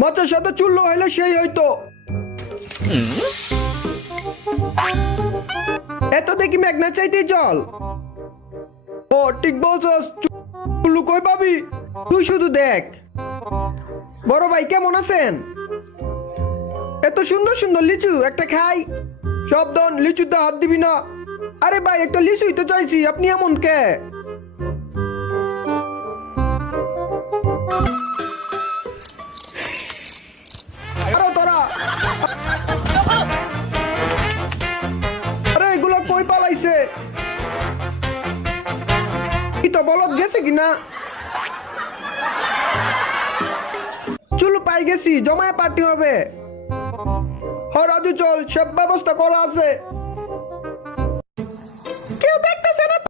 মাছের সাথে চুল্লু হইলে সেই হইতো। এত দেখি মেঘনা চাইতেই জল। ও ঠিক বলছস, চুল্লু কই পাবি? তুই শুধু দেখ। বড় ভাই কেমন আছেন? এত সুন্দর সুন্দর লিচু, একটা খাই। সাবধান, লিচুতে হাত দিবি না। আরে ভাই, একটা লিচুই তো চাইছি, আপনি এমন কে? আরে তোরা, আরে এগুলো কই পালাইছে? কি তো বলত গেছে কিনা? চুলু পাই গেছি, জমায়ে পার্টি হবে। হ রাজু, চল, সব ব্যবস্থা করা আছে। কেউ দেখতেছে না।